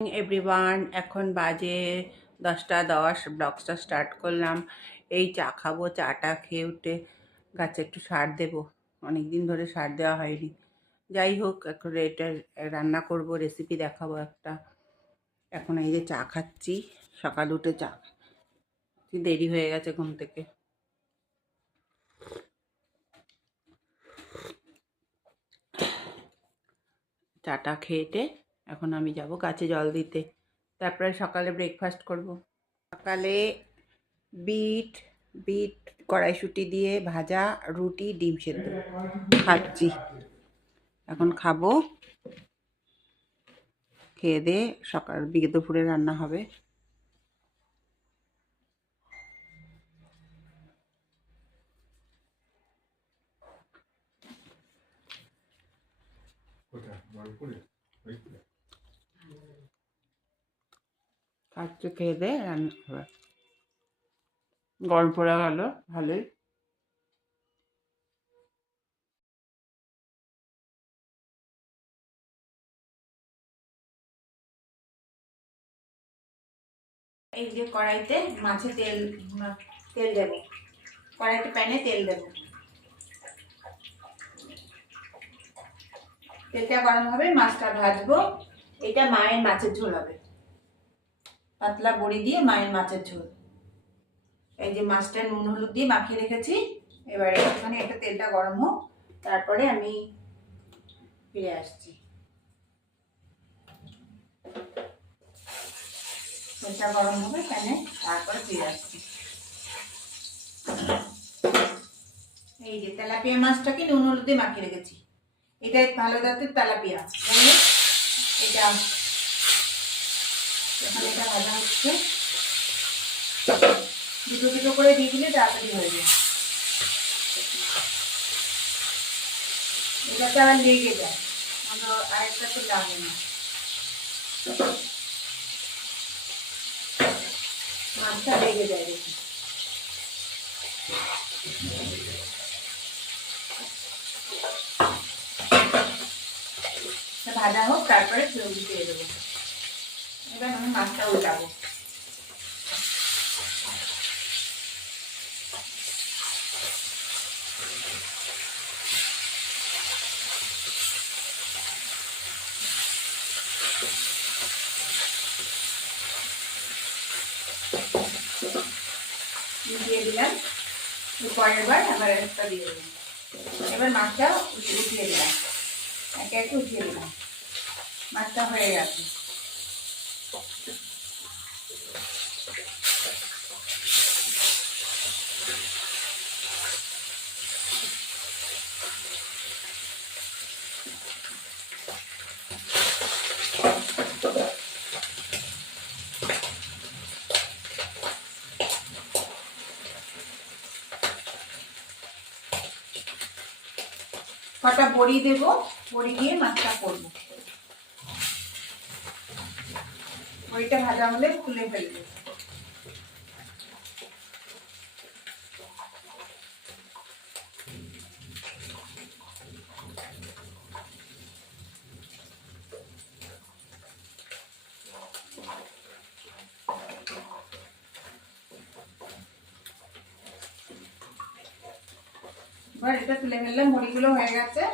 Everyone এখন বাজে দশটা দশ, ব্লগসটা স্টার্ট করলাম। এই চা খাব, চাটা খেয়ে উঠে গাছে একটু সার দেবো। অনেক দিন ধরে সার দেওয়া হয়নি। যাই হোক, এখন এটা রান্না করব রেসিপি দেখাবো একটা। এখন এই যে চা খাচ্ছি, সকাল উঠে চা। দেরি হয়ে গেছে ঘুম থেকে। চাটা খেয়েটে এখন আমি যাব গাছে জল দিতে। তারপরে সকালে ব্রেকফাস্ট করব। সকালে বিট বিট কড়াইশুঁটি দিয়ে ভাজা, রুটি, ডিম সেদ্ধ খাচ্ছি এখন খাব। খেয়ে দিয়ে সকাল বিকে দুপুরে রান্না হবে। কোথায়? খাচ্ছে খেয়ে দিয়ে রান্না হবে। গরম পড়ে গেল, ভালোই। এই যে কড়াইতে মাছে তেল তেল দেবো। কড়াইতে প্যানে তেল দেবো। তেলটা গরম হবে, মাছটা ভাজবো। এটা মায়ের মাছের ঝোল হবে। পাতলা বড়ি দিয়ে মায়ের মাছের ঝোল। এই যে মাছটা নুন, হলুদ দিয়ে মাখিয়ে রেখেছি। এবারে এখানে একটা তেলটা গরম হোক, তারপরে আমি ফিরে আসছি। তেলটা গরম হবে প্যানে তারপরে ফিরে আসছি। এই যে তেলাপিয়া মাছটাকে নুন, হলুদ দিয়ে মাখিয়ে রেখেছি। এটা ভালো জাতের তেলাপিয়া। এটা এখন এটা ভাজা হচ্ছে দুটো দুটো করে দিয়ে দিলে তাড়াতাড়ি হয়ে যায় এটাতে আবার লেগে যায় আমরা আরেকটা তো লাগে না মাছটা লেগে যায় দেখি ভাজা হোক, তারপরে সবজি দিয়ে দেবো। এবার আমি মাছটা উল্টাবো দিয়ে দিলাম। পরের বার আবার একটা দিয়ে দিলাম। এবার মাছটা উঠিয়ে দিলাম। একে একে উঠিয়ে দিলাম। মাছটা হয়ে গেছে কটা বড়ি দেব বড়ি দিয়ে মাছটা করব। বড়িটা ভাজা হলে খুলে ফেলবে। এবার এটা তুলে ফেললাম বড়িগুলো হয়ে গেছে।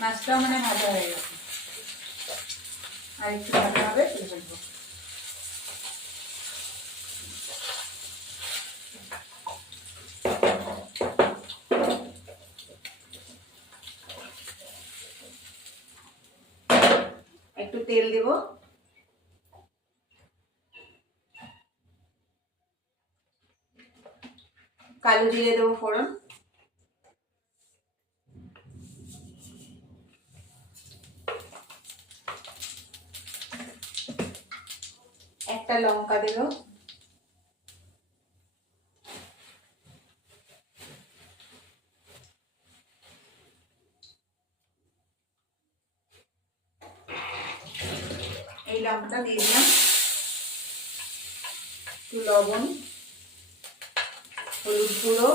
মাছটাও মানে ভাজা হয়ে গেছে। আর একটু ভাজা হবে, তুলে ফেলব। একটু তেল দেবো। কালো জিরে দেবো ফোড়ন। একটা লঙ্কা দেবো। এই লঙ্কাটা দিয়ে দিলাম। একটু লবণ, হলুদ গুঁড়ো।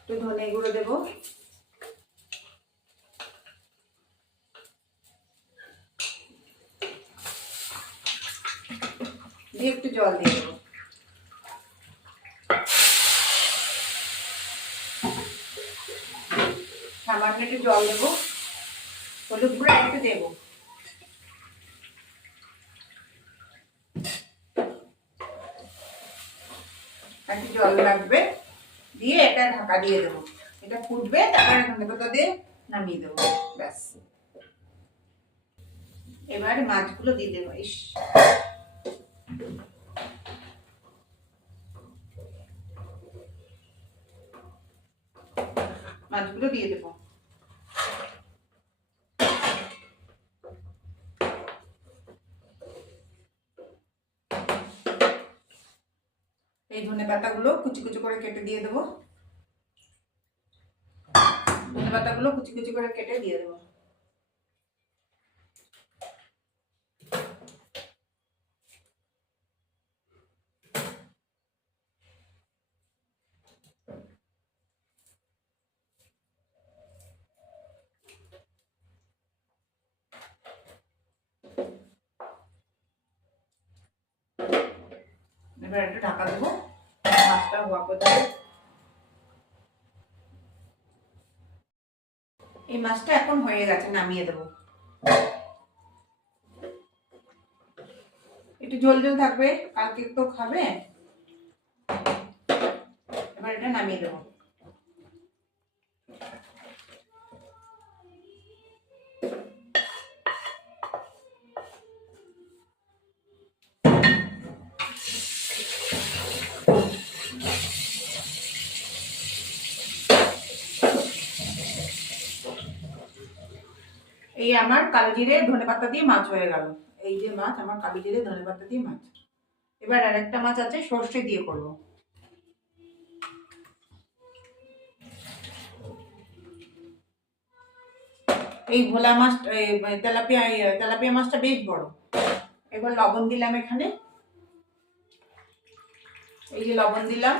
একটু ধনে গুঁড়ো দেবো। দিয়ে একটু জল দিয়ে দেবো। সামান্য একটু জল দেবো। হলুদ গুঁড়ো একটু দেবো। একটু জল লাগবে। দিয়ে এটা ঢাকা দিয়ে দেবো। এটা ফুটবে, তারপরে ধনে পাতা নামিয়ে দেবো। ব্যাস। এবার মাছগুলো দিয়ে দেবো। ইস। মাছগুলো দিয়ে দেবো এই ধনে পাতাগুলো কুচি কুচি করে কেটে দিয়ে দেবো। ধনে পাতাগুলো কুচি কুচি করে কেটে দিয়ে দেবো। এবার একটু ঢাকা দেবো। মাছটা হওয়া পর্যন্ত এই মাছটা এখন হয়ে গেছে, নামিয়ে দেবো। একটু জল জল থাকবে, কালকে তো খাবে। এবার এটা নামিয়ে দেবো। এই আমার কালো জিরে ধনে পাতা দিয়ে মাছ হয়ে গেল। এই যে মাছ, আমার কালো জিরে ধনে পাতা দিয়ে মাছ। এবার আরেকটা মাছ আছে, সর্ষে দিয়ে করব। এই ভোলা মাছ তেলাপিয়া তেলাপিয়া মাছটা বেশ বড়। এবার লবণ দিলাম এখানে। এই যে লবণ দিলাম।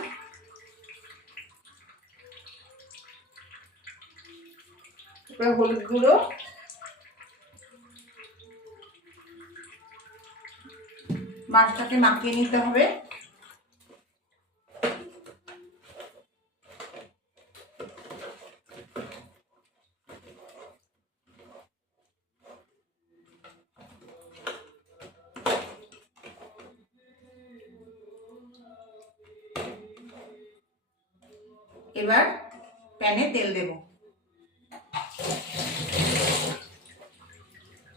এবার হলুদ গুঁড়ো। মাছটাকে মাখিয়ে নিতে হবে। এবার প্যানে তেল দেব।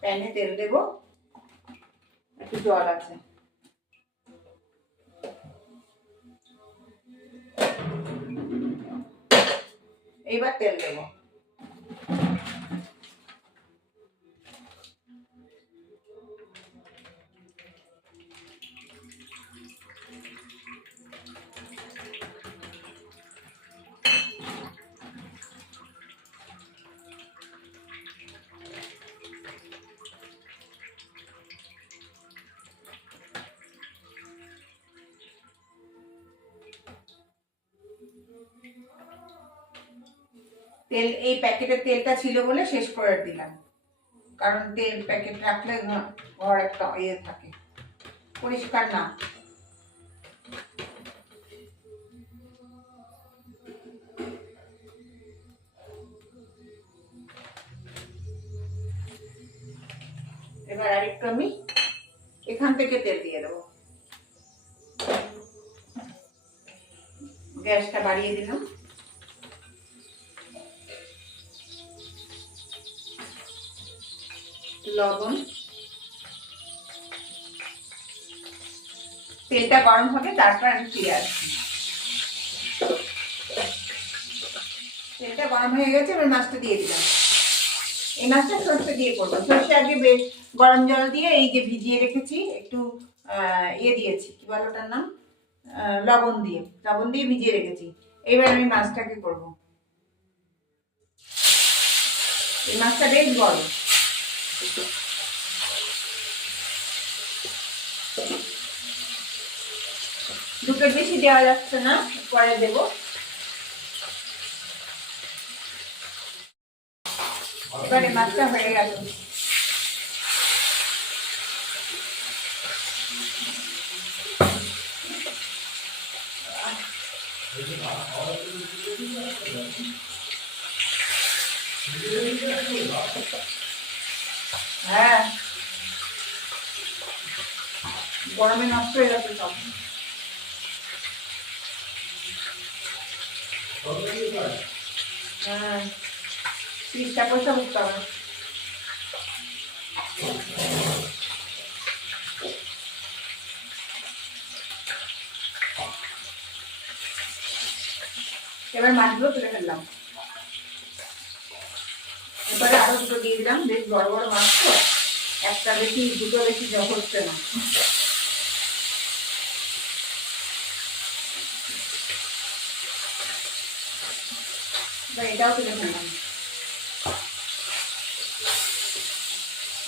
প্যানে তেল দেব। একটু জল আছে। এইবার তেল দেবো। তেল, এই প্যাকেটের তেলটা ছিল বলে শেষ করে দিলাম। কারণ তেল প্যাকেট রাখলে ঘর একটা ইয়ে থাকে। পরিষ্কার না। এবার আরেকটু আমি এখান থেকে তেল দিয়ে দেবো। গ্যাসটা বাড়িয়ে দিলাম। লবণ। তেলটা গরম হবে, তারপর আমি ফিরে আসছি। তেলটা গরম হয়ে গেছে, এবার মাছটা দিয়ে দিলাম। এই মাছটা সর্ষে দিয়ে করব। সর্ষে আগে বেশ গরম জল দিয়ে এই যে ভিজিয়ে রেখেছি, একটু ইয়ে দিয়েছি, কি বলো ওটার নাম? লবণ দিয়ে লবণ দিয়ে ভিজিয়ে রেখেছি। এবার আমি মাছটাকে করব। এই মাছটা বেশ বড় দুটোর বেশি দেওয়া যাচ্ছে না পরে দেব এবারে মাছটা হয়ে গেল Thank you. হ্যাঁ। গরমে নষ্ট হয়ে গেছে সব। হ্যাঁ। তিরিশটা পয়সা করতে হবে। এবার মাছগুলো তুলে ফেললাম। এবারে আরও দুটো দিয়ে দিলাম, বেশ বড় বড় মাছ তো। একটা বেশি দুটো বেশি হচ্ছে না। এটাও তুলে ফেললাম।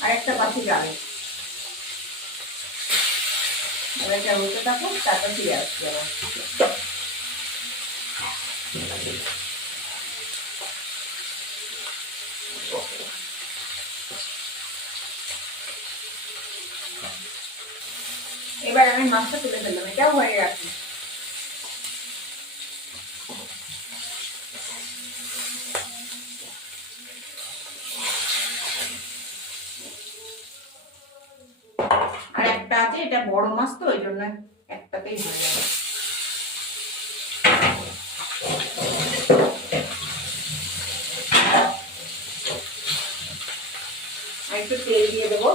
আর একটা পাশে যাবে এবার এটা হতে থাকুন তারপর ফিরে আসছে আবার এবার আমি মাছটা তুলে ফেললাম, এটাও হয়ে গেছে। আর একটা আছে, এটা বড় মাছ তো, ওই জন্য একটাতেই হয়ে যাবে আর একটু তেল দিয়ে দেবো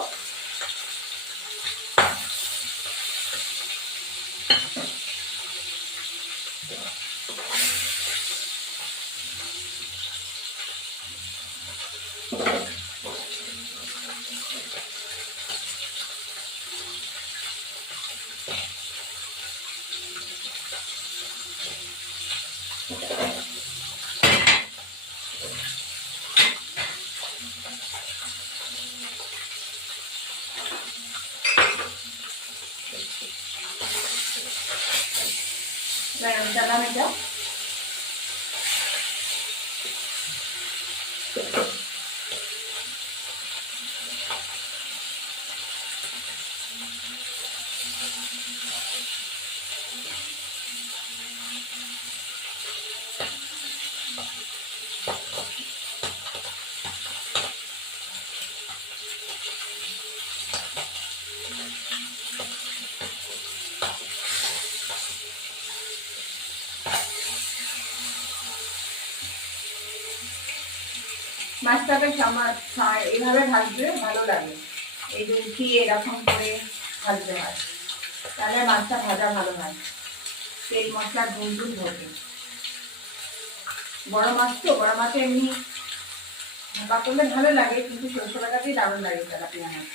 এবার আমি চালাম এটা মাছটাকে এইভাবে ভাজবে ভালো লাগে। এই যে উঠিয়ে এরকম করে ভাজতে হয়। তাহলে মাছটা ভাজা ভালো হয়। তেল মশলা গুনগুন ধরবে বড় মাছ তো, বড় মাছে এমনি ভাপা করলে ভালো লাগে, কিন্তু সরষে বাটাতেই দারুণ লাগে তেলাপিয়া মাছ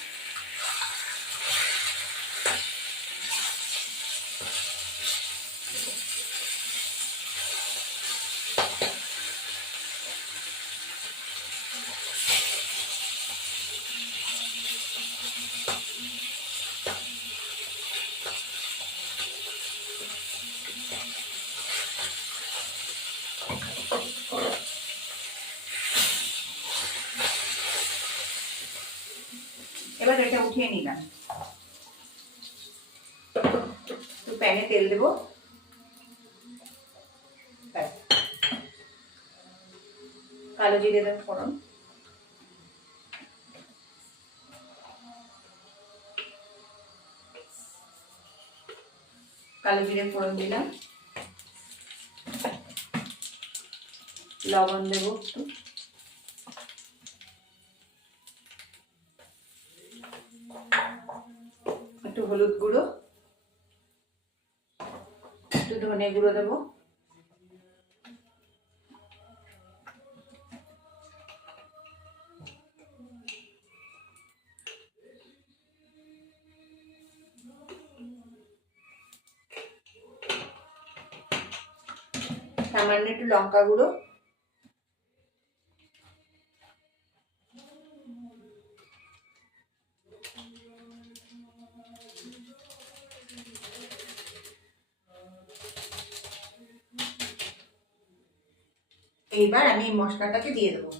এবার এটা উঠিয়ে নিলাম। একটু প্যানে তেল দেবো। কালো জিরে দেবো ফোড়ন। কালো জিরে ফোড়ন দিলাম। লবণ দেবো একটু। হলুদ গুঁড়ো একটু ধনে গুঁড়ো দেবো। সামান্য একটু লঙ্কা গুঁড়ো। এইবার আমি মশলাটাকে দিয়ে দেবো।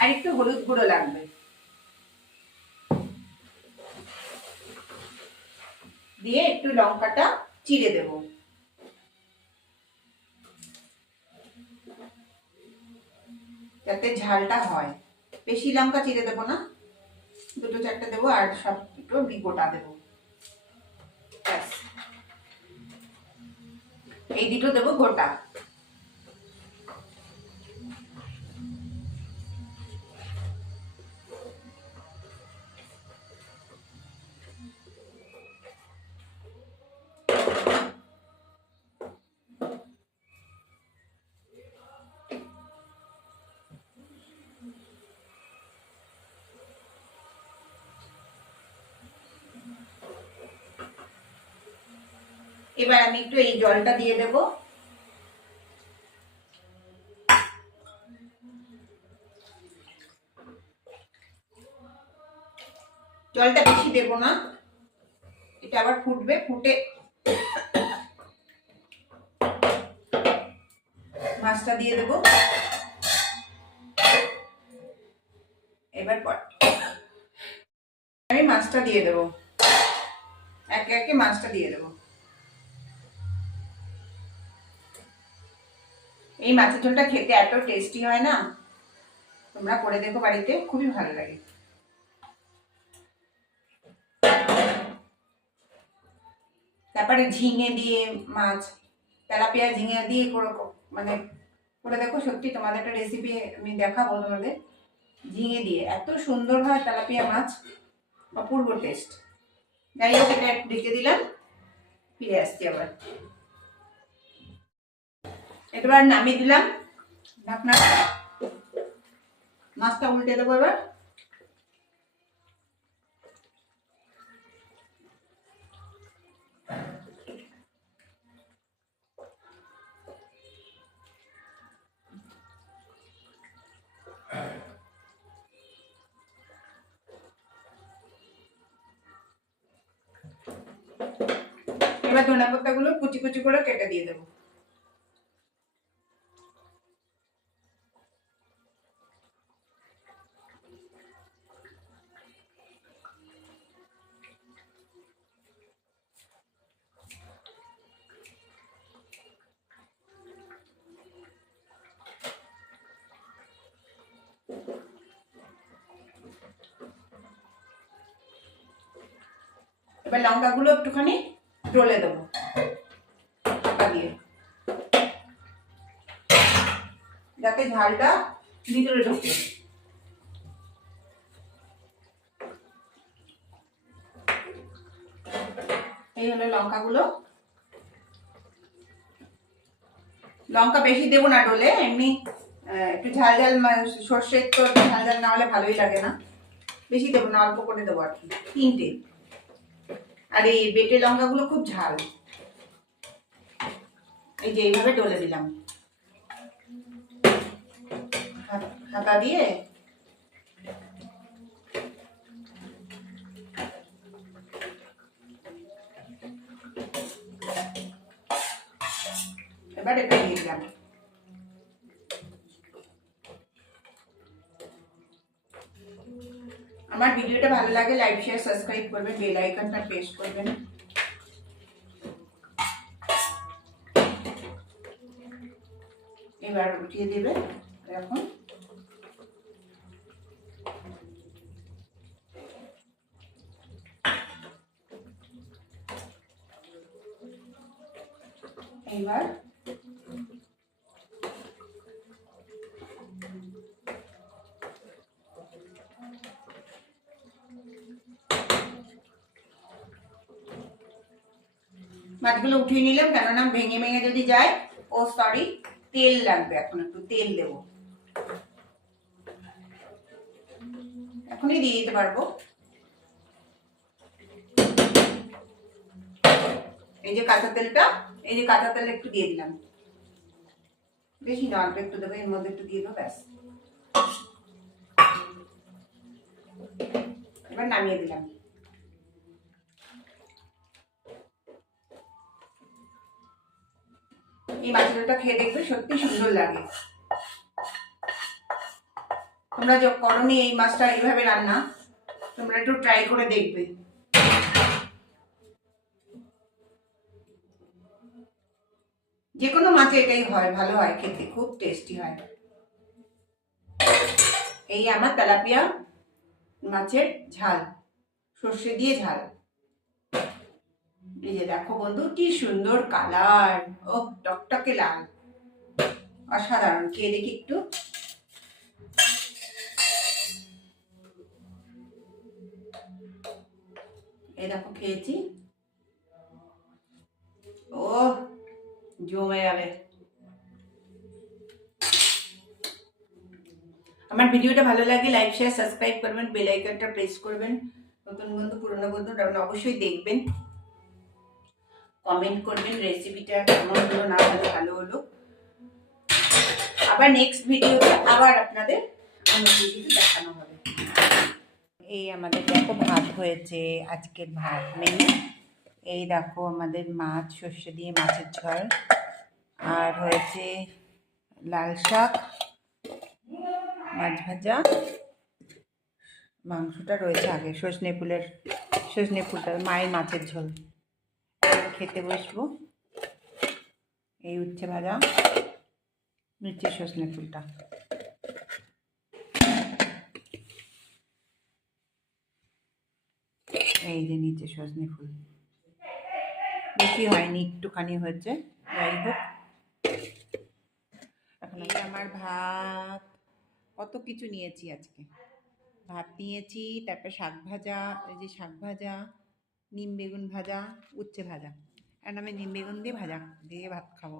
আর একটু হলুদ গুঁড়ো লাগবে। দিয়ে একটু লঙ্কাটা চিড়ে দেব। যাতে ঝালটা হয়। বেশি লঙ্কা চিড়ে দেবো না। দুটো চারটে দেবো আর সব দুটো একটু গোটা দেবো। ব্যাস। এই দুটো দেবো গোটা। এবার আমি একটু এই জলটা দিয়ে দেব। জলটা বেশি দেব না। এটা আবার ফুটবে, ফুটে মাছটা দিয়ে দেব। এবার পর আমি মাছটা দিয়ে দেবো। একে একে মাছটা দিয়ে দেবো। এই মাছের ঝোলটা খেতে এত টেস্টি হয় না? তোমরা করে দেখো বাড়িতে, খুবই ভালো লাগে। তারপরে ঝিঙে দিয়ে মাছ, তেলাপিয়া ঝিঙে দিয়ে করে মানে করে দেখো, সত্যি তোমাদের একটা রেসিপি আমি দেখাবো তোমাদের। ঝিঙে দিয়ে, এত সুন্দর হয় তেলাপিয়া মাছ, অপূর্ব টেস্ট যাই হোক, এটা ঢেকে দিলাম, ফিরে আসছি আবার। এবার নামিয়ে দিলাম। ঢাকনা মাছটা উল্টে দেবো এবার। এবার ধনে পাতাগুলো কুচি কুচি করে কেটে দিয়ে দেবো। এবার লঙ্কাগুলো একটুখানি ডলে দেবো। যাতে ঝালটা ভিতরে ঢোকে। এই হলো লঙ্কাগুলো। লঙ্কা বেশি দেবো না ডলে এমনি একটু ঝাল ঝাল সর্ষের তো একটু ঝাল ঝাল না হলে ভালোই লাগে না। বেশি দেবো না, অল্প করে দেবো আর কি। তিনটে। আর এই বেটে লঙ্কাগুলো খুব ঝাল। এই যে এইভাবে ডলে দিলাম। হাত- দিয়ে। এবার এটা দিয়ে দিলাম। আমার ভিডিওটা ভালো লাগে লাইক শেয়ার সাবস্ক্রাইব করবেন বেল আইকনটা প্রেস করবেন এবার উঠিয়ে দেবে এরকম এইবার মাছগুলো উঠিয়ে নিলাম, কেননা ভেঙে ভেঙে যদি যায়, ও সরি তেল লাগবে, এখন একটু তেল দেবো। এখনই দিয়ে দিতে পারব। এই যে কাঁচা তেলটা, এই যে কাঁচা তেল একটু দিয়ে দিলাম। বেশি না, অল্প একটু দেবো, এর মধ্যে একটু দিয়ে দেবো, ব্যাস। এবার নামিয়ে দিলাম। এই মাছেরটা খেয়ে দেখবে, সত্যি সুন্দর লাগে। তোমরা যে করনি এই মাছটা এইভাবে রান্না, তোমরা একটু ট্রাই করে দেখবে। যে কোনো মাছে এটাই হয়, ভালো হয় খেতে, খুব টেস্টি হয়। এই আমার তেলাপিয়া মাছের ঝাল, সর্ষে দিয়ে ঝাল। এই যে দেখো বন্ধু, কি সুন্দর কালার ও টকটকে লাল। অসাধারণ। খেয়ে দেখি একটু। এই দেখো, খেয়েছি। ও জমে যাবে। আমার ভিডিওটা ভালো লাগে লাইক শেয়ার সাবস্ক্রাইব করবেন বেল আইকনটা প্রেস করবেন। নতুন বন্ধু, পুরনো বন্ধু অবশ্যই দেখবেন। কমেন্ট করবেন রেসিপিটা কেমন হলো, না হলো, ভালো হলো। আবার নেক্সট ভিডিওতে আবার আপনাদের দেখানো হবে। এই আমাদের দেখো ভাত হয়েছে, আজকের ভাত মেনু এই দেখো আমাদের মাছ, সর্ষে দিয়ে মাছের ঝোল। আর হয়েছে লাল শাক, মাছ ভাজা। মাংসটা রয়েছে আগে, সজনে ফুলের, সজনে ফুলটা, মায়ের মাছের ঝোল। খেতে বসবো। এই উচ্ছে ভাজা নিচে সজনে ফুলটা। এই যে নিচে সজনে ফুল। বেশি হয়নি, একটুখানি হয়েছে। যাই হোক। এখন আমার ভাত, কত কিছু নিয়েছি আজকে। ভাত নিয়েছি, তারপর শাক ভাজা, এই যে শাক ভাজা, নিম বেগুন ভাজা, উচ্ছে ভাজা। এখন আমি নিম বেগুন দিয়ে ভাজা, দিয়ে ভাত খাব।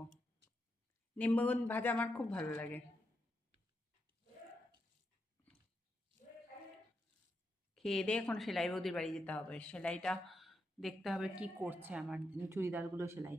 নিম বেগুন ভাজা আমার খুব ভালো লাগে। খেয়ে দিয়ে এখন সেলাই বৌদির বাড়ি যেতে হবে। সেলাইটা দেখতে হবে কি করছে আমার, চুড়িদারগুলো সেলাই।